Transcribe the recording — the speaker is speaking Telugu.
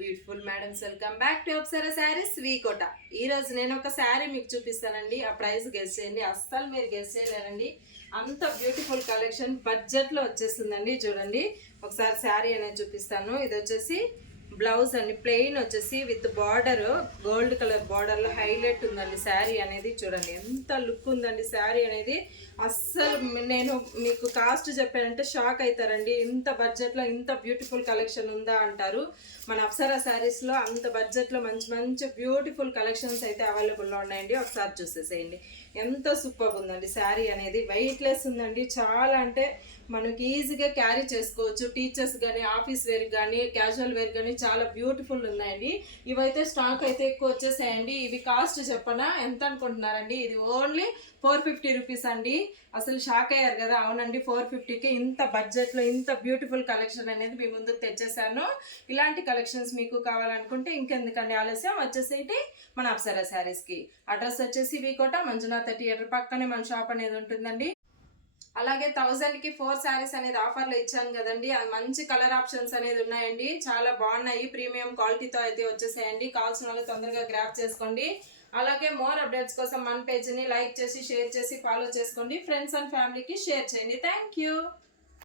Beautiful madams, welcome back to Apsara saris V Kota. ఈ రోజు నేను ఒక శారీ మీకు చూపిస్తానండి. ఆ ప్రైస్ గెస్ చేయండి. అస్సలు మీరు గెస్ చేయలేరండి, అంత బ్యూటిఫుల్ కలెక్షన్ బడ్జెట్ లో వచ్చేస్తుందండి. చూడండి ఒకసారి శారీ అనేది చూపిస్తాను. ఇది వచ్చేసి బ్లౌజ్ అండి, ప్లెయిన్ వచ్చేసి with border, gold colour border లో హైలైట్ ఉందండి శారీ అనేది. చూడండి ఎంత లుక్ ఉందండి శారీ అనేది. అస్సలు నేను మీకు కాస్ట్ చెప్పానంటే షాక్ అవుతారండి. ఇంత బడ్జెట్లో ఇంత బ్యూటిఫుల్ కలెక్షన్ ఉందా అంటారు. మన అప్సరా శారీస్లో అంత బడ్జెట్లో మంచి మంచి బ్యూటిఫుల్ కలెక్షన్స్ అయితే అవైలబుల్లో ఉన్నాయండి. ఒకసారి చూసేసేయండి. ఎంత సూపర్ ఉందండి శారీ అనేది. వెయిట్లెస్ ఉందండి, చాలా అంటే మనకి ఈజీగా క్యారీ చేసుకోవచ్చు. టీచర్స్ కానీ, ఆఫీస్ వేర్ కానీ, క్యాజువల్ వేర్ కానీ చాలా బ్యూటిఫుల్ ఉన్నాయండి. ఇవైతే స్టాక్ అయితే ఎక్కువ వచ్చేసాయండి. ఇవి కాస్ట్ చెప్పనా ఎంత అనుకుంటున్నారండి? ఇది ఓన్లీ 450 రూపీస్ అండి. అసలు షాక్ అయ్యారు కదా? అవునండి, 450కి ఇంత బడ్జెట్లో ఇంత బ్యూటిఫుల్ కలెక్షన్ అనేది మీ ముందుకు తెచ్చేసాను. ఇలాంటి కలెక్షన్స్ మీకు కావాలనుకుంటే ఇంకెందుకండి ఆలస్యం, వచ్చేసేటి మన అప్సరా శారీస్కి. అడ్రస్ వచ్చేసి వీకోట, మంజునాథ్ థియేటర్ పక్కనే మన షాప్ అనేది ఉంటుందండి. అలాగే 1000కి 4 శారీస్ అనేది ఆఫర్లో ఇచ్చాను కదండి. అది మంచి కలర్ ఆప్షన్స్ అనేది ఉన్నాయండి, చాలా బాగున్నాయి. ప్రీమియం క్వాలిటీతో అయితే వచ్చేసాయండి. కావాల్సిన వాళ్ళు తొందరగా గ్రాప్ చేసుకోండి. అలాగే మోర్ అప్డేట్స్ కోసం మన పేజ్ని లైక్ చేసి, షేర్ చేసి, ఫాలో చేసుకోండి. ఫ్రెండ్స్ అండ్ ఫ్యామిలీకి షేర్ చేయండి. Thank you.